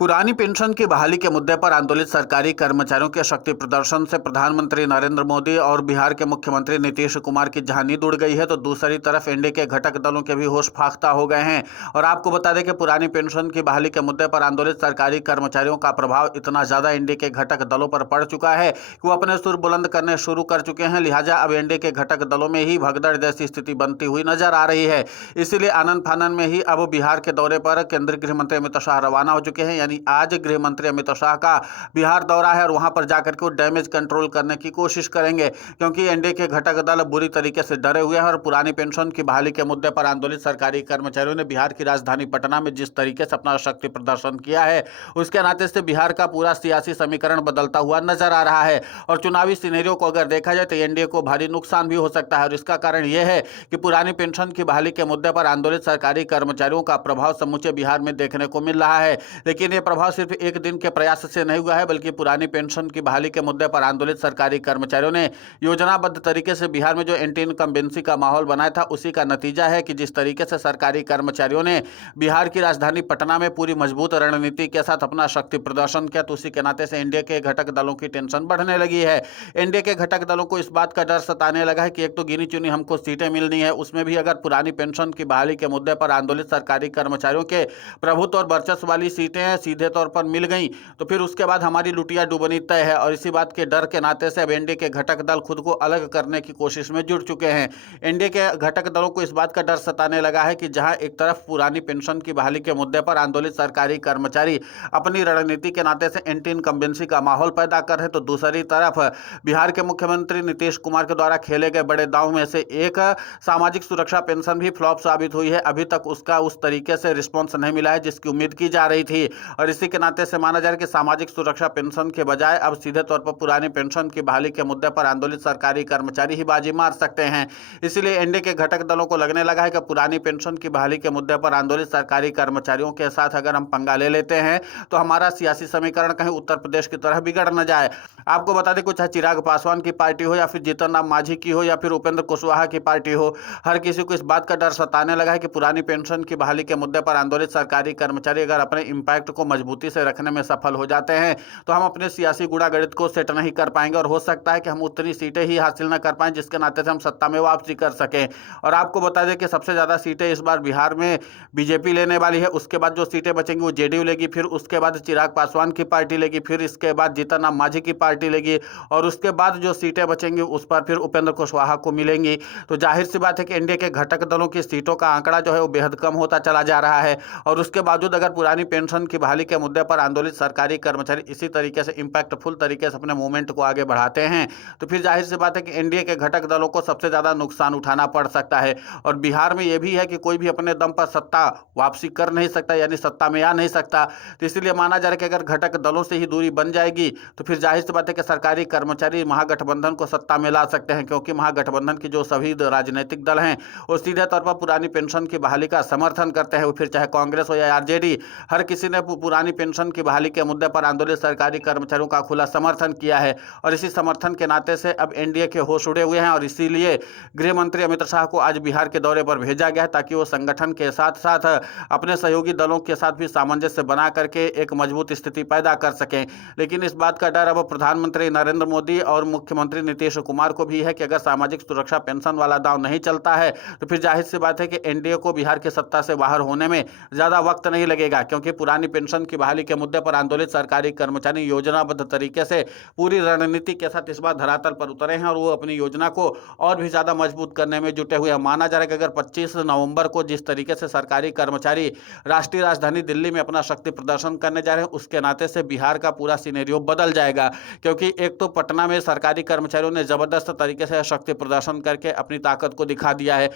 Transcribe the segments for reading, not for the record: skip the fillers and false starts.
पुरानी पेंशन की बहाली के मुद्दे पर आंदोलित सरकारी कर्मचारियों के शक्ति प्रदर्शन से प्रधानमंत्री नरेंद्र मोदी और बिहार के मुख्यमंत्री नीतीश कुमार की जहां नींद उड़ गई है, तो दूसरी तरफ एनडीए के घटक दलों के भी होश फाख्ता हो गए हैं। और आपको बता दें कि पुरानी पेंशन की बहाली के मुद्दे पर आंदोलित सरकारी कर्मचारियों का प्रभाव इतना ज्यादा एनडीए के घटक दलों पर पड़ चुका है कि वो अपने सुर बुलंद करने शुरू कर चुके हैं। लिहाजा अब एनडीए के घटक दलों में ही भगदड़ जैसी स्थिति बनती हुई नजर आ रही है। इसीलिए आनंद फानन में ही अब बिहार के दौरे पर केंद्रीय गृह मंत्री अमित शाह रवाना हो चुके हैं। यानी आज गृह मंत्री अमित शाह का बिहार दौरा है और वहां पर जाकर के वो डैमेज कंट्रोल करने की कोशिश करेंगे, क्योंकि एनडीए के घटक दल बुरी तरीके से डरे हुए हैं। और पुरानी पेंशन की बहाली के मुद्दे पर आंदोलित सरकारी कर्मचारियों ने बिहार की राजधानी पटना में जिस तरीके से अपना शक्ति प्रदर्शन किया है, उसके नाते से बिहार का पूरा सियासी समीकरण बदलता हुआ नजर आ रहा है। और चुनावी सिनेरियो को अगर देखा जाए तो एनडीए को भारी नुकसान भी हो सकता है। और इसका कारण यह है कि पुरानी पेंशन की बहाली के मुद्दे पर आंदोलित सरकारी कर्मचारियों का प्रभाव समूचे बिहार में देखने को मिल रहा है। लेकिन यह प्रभाव सिर्फ एक दिन के प्रयास से नहीं हुआ है, बल्कि पुरानी पेंशन की बहाली के मुद्दे पर आंदोलित सरकारी कर्मचारियों ने योजनाबद्ध तरीके से बिहार में जो एंटी इनकम्बेंसी का माहौल बनाया था, उसी का नतीजा है कि जिस तरीके से सरकारी कर्मचारियों ने बिहार की राजधानी पटना में पूरी मजबूत रणनीति के साथ अपना शक्ति प्रदर्शन किया, तो उसी के नाते से एनडीए के घटक दलों की टेंशन बढ़ने लगी है। एनडीए के घटक दलों को इस बात का डर सताने लगा है कि एक तो गिनी चुनी हमको सीटें मिलनी है, उसमें भी अगर पुरानी पेंशन की बहाली के मुद्दे पर आंदोलित सरकारी कर्मचारियों के प्रभुत्व और वर्चस्व वाली सीटें सीधे तौर पर मिल गई, तो फिर उसके बाद हमारी लुटिया डुबनी तय है। और इसी बात के डर के नाते से अब एनडीए के घटक दल खुद को अलग करने की कोशिश में जुट चुके हैं। एनडीए के घटक दलों को इस बात का डर सताने लगा है कि जहां एक तरफ पुरानी पेंशन की बहाली के मुद्दे पर आंदोलित सरकारी कर्मचारी अपनी रणनीति के नाते से एंटी इनकम्बेंसी का माहौल पैदा कर रहे, तो दूसरी तरफ बिहार के मुख्यमंत्री नीतीश कुमार के द्वारा खेले गए बड़े दांव में से एक सामाजिक सुरक्षा पेंशन भी फ्लॉप साबित हुई है। अभी तक उसका उस तरीके से रिस्पॉन्स नहीं मिला है जिसकी उम्मीद की जा रही थी। और इसी के नाते से माना जा रहा है कि सामाजिक सुरक्षा पेंशन के बजाय अब सीधे तौर पर पुरानी पेंशन की बहाली के मुद्दे पर आंदोलित सरकारी कर्मचारी ही बाजी मार सकते हैं। इसलिए एनडीए के घटक दलों को लगने लगा है कि पुरानी पेंशन की बहाली के मुद्दे पर आंदोलित सरकारी कर्मचारियों के साथ अगर हम पंगा ले लेते हैं, तो हमारा सियासी समीकरण कहीं उत्तर प्रदेश की तरह बिगड़ न जाए। आपको बता दें, कुछ चिराग पासवान की पार्टी हो या फिर जीतन राम मांझी की हो या फिर उपेंद्र कुशवाहा की पार्टी हो, हर किसी को इस बात का डर सताने लगा है कि पुरानी पेंशन की बहाली के मुद्दे पर आंदोलित सरकारी कर्मचारी अगर अपने इंपैक्ट को मजबूती से रखने में सफल हो जाते हैं, तो हम अपने सियासी गुणागणित को सेट नहीं कर पाएंगे और हो सकता है कि हम उतनी सीटें ही हासिल न कर पाएं जिसके नाते से हम सत्ता में वापसी कर सकें। और आपको बता दें कि सबसे ज़्यादा सीटें इस बार बिहार में बीजेपी लेने वाली है। उसके बाद जो सीटें बचेंगी वो जेडीयू लेगी, फिर उसके बाद चिराग पासवान की पार्टी लेगी, फिर इसके बाद जीतन राम मांझी की पार्टी लेगी, और उसके बाद जो सीटें बचेंगी उस पर फिर उपेंद्र कुशवाहा को मिलेंगी। तो जाहिर सी बात है कि एनडीए के घटक दलों की सीटों का आंकड़ा जो है वो बेहद कम होता चला जा रहा है। और उसके बावजूद अगर पुरानी पेंशन की बहाली के मुद्दे पर आंदोलित सरकारी कर्मचारी इसी तरीके से इंपैक्टफुल तरीके से अपने मूवमेंट को आगे बढ़ाते हैं, तो फिर जाहिर सी बात है कि एनडीए के घटक दलों को सबसे ज्यादा नुकसान उठाना पड़ सकता है। और बिहार में यह भी है कि कोई भी अपने दम पर सत्ता वापसी कर नहीं सकता, यानी सत्ता में आ नहीं सकता। तो इसलिए माना जा रहा है कि अगर घटक दलों से ही दूरी बन जाएगी, तो फिर जाहिर सी बात है कि सरकारी कर्मचारी महागठबंधन को सत्ता में ला सकते हैं, क्योंकि महागठबंधन के जो सभी राजनीतिक दल हैं वो सीधे तौर पर पुरानी पेंशन की बहाली का समर्थन करते हैं। फिर चाहे कांग्रेस हो या आरजेडी, हर किसी ने पुरानी पेंशन की बहाली के मुद्दे पर आंदोलित सरकारी कर्मचारियों का खुला समर्थन किया है। और इसी समर्थन के नाते से अब एनडीए के होश उड़े हुए हैं। और इसीलिए गृह मंत्री अमित शाह को आज बिहार के दौरे पर भेजा गया है, ताकि वो संगठन के साथ साथ अपने सहयोगी दलों के साथ भी सामंजस्य बना करके एक मजबूत स्थिति पैदा कर सकें। लेकिन इस बात का डर अब प्रधानमंत्री नरेंद्र मोदी और मुख्यमंत्री नीतीश कुमार को भी है कि अगर सामाजिक सुरक्षा पेंशन वाला दांव नहीं चलता है, तो फिर जाहिर सी बात है कि एनडीए को बिहार की सत्ता से बाहर होने में ज्यादा वक्त नहीं लगेगा, क्योंकि पुरानी पेंशन की बहाली के मुद्दे पर आंदोलित सरकारी कर्मचारी योजनाबद्ध तरीके से पूरी रणनीति के साथ इस बार धरातल पर उतरे हैं और वो अपनी योजना को और भी ज्यादा मजबूत करने में जुटे हुए हैं। माना जा रहा है कि अगर 25 नवंबर को जिस तरीके से सरकारी कर्मचारी राष्ट्रीय राजधानी दिल्ली में अपना शक्ति प्रदर्शन करने जा रहे हैं, उसके नाते से बिहार का पूरा सिनेरियो बदल जाएगा। क्योंकि एक तो पटना में सरकारी कर्मचारियों ने जबरदस्त तरीके से शक्ति प्रदर्शन करके अपनी ताकत को दिखा दिया है।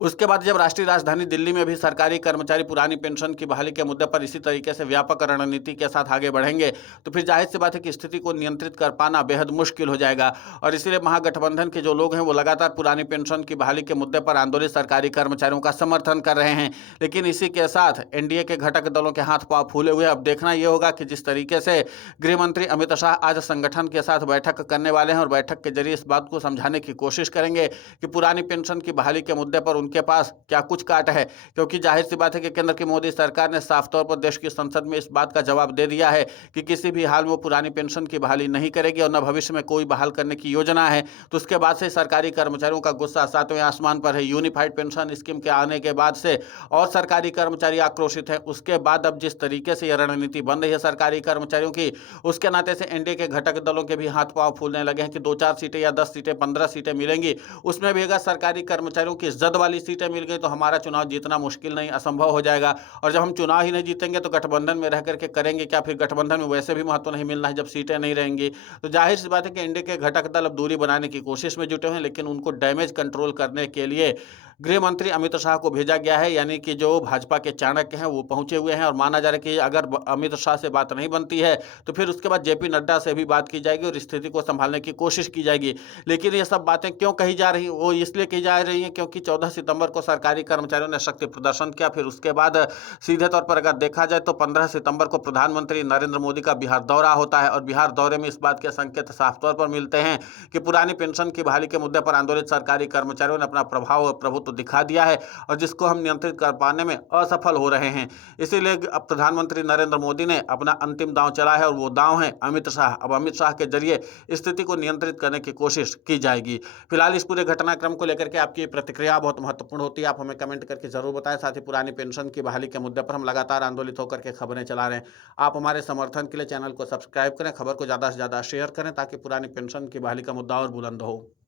उसके बाद जब राष्ट्रीय राजधानी दिल्ली में भी सरकारी कर्मचारी पुरानी पेंशन की बहाली के मुद्दे पर इसी तरीके से व्यापक रणनीति के साथ आगे बढ़ेंगे, तो फिर जाहिर सी बात है कि स्थिति को नियंत्रित कर पाना बेहद मुश्किल हो जाएगा। और इसलिए महागठबंधन के जो लोग हैं वो लगातार पुरानी पेंशन की बहाली के मुद्दे पर आंदोलित सरकारी कर्मचारियों का समर्थन कर रहे हैं। लेकिन इसी के साथ एनडीए के घटक दलों के हाथ पांव फूले हुए। अब देखना यह होगा कि जिस तरीके से गृह मंत्री अमित शाह आज संगठन के साथ बैठक करने वाले हैं और बैठक के जरिए इस बात को समझाने की कोशिश करेंगे कि पुरानी पेंशन की बहाली के मुद्दे पर उनके पास क्या कुछ काट है, क्योंकि जाहिर सी बात है कि केंद्र की मोदी सरकार ने साफ तौर पर देश की संसद में इस बात का जवाब दे दिया है कि किसी भी हाल में वो पुरानी पेंशन की बहाली नहीं करेगी और न भविष्य में कोई बहाल करने की योजना है। तो उसके बाद से सरकारी कर्मचारियों का गुस्सा सातवें आसमान पर है। यूनिफाइड पेंशन स्कीम के आने के बाद से और सरकारी कर्मचारी आक्रोशित हैं। उसके बाद अब जिस तरीके से यह रणनीति बन रही है सरकारी कर्मचारियों की, उसके नाते से एनडीए के घटक दलों के भी हाथ पांव फूलने लगे हैं कि 2-4 सीटें या 10 सीटें 15 सीटें मिलेंगी, उसमें भी अगर सरकारी कर्मचारियों की इज्जत वाली सीटें मिल गई तो हमारा चुनाव जीतना मुश्किल नहीं असंभव हो जाएगा। और जब हम चुनाव ही नहीं जीतेंगे तो गठबंधन में रह करके करेंगे क्या? फिर गठबंधन में वैसे भी महत्व नहीं मिलना है जब सीटें नहीं रहेंगी। तो जाहिर सी बात है कि एनडीए के घटक दल अब दूरी बनाने की कोशिश में जुटे हुए हैं, लेकिन उनको डैमेज कंट्रोल करने के लिए गृह मंत्री अमित शाह को भेजा गया है, यानी कि जो भाजपा के चाणक्य हैं वो पहुंचे हुए हैं और माना जा रहा है कि अगर अमित शाह से बात नहीं बनती है तो फिर उसके बाद जेपी नड्डा से भी बात की जाएगी और स्थिति को संभालने की कोशिश की जाएगी। लेकिन ये सब बातें क्यों कही जा रही, वो इसलिए कही जा रही हैं क्योंकि 14 सितंबर को सरकारी कर्मचारियों ने शक्ति प्रदर्शन किया। फिर उसके बाद सीधे तौर पर अगर देखा जाए तो 15 सितंबर को प्रधानमंत्री नरेंद्र मोदी का बिहार दौरा होता है और बिहार दौरे में इस बात के संकेत साफ तौर पर मिलते हैं कि पुरानी पेंशन की बहाली के मुद्दे पर आंदोलित सरकारी कर्मचारियों ने अपना प्रभाव और प्रभुत्व दिखा दिया है और जिसको हम नियंत्रित कर पाने में असफल हो रहे हैं। इसीलिए अब प्रधानमंत्री नरेंद्र मोदी ने अपना अंतिम दांव चला है और वो दांव है अमित शाह। अब अमित शाह के जरिए स्थिति को नियंत्रित करने की कोशिश की जाएगी। फिलहाल इस पूरे घटनाक्रम को लेकर के आपकी प्रतिक्रिया बहुत महत्वपूर्ण होती है, आप हमें कमेंट करके जरूर बताएं। साथ ही पुरानी पेंशन की बहाली के मुद्दे पर हम लगातार आंदोलित होकर के खबरें चला रहे हैं। आप हमारे समर्थन के लिए चैनल को सब्सक्राइब करें, खबर को ज़्यादा से ज़्यादा शेयर करें ताकि पुरानी पेंशन की बहाली का मुद्दा और बुलंद हो।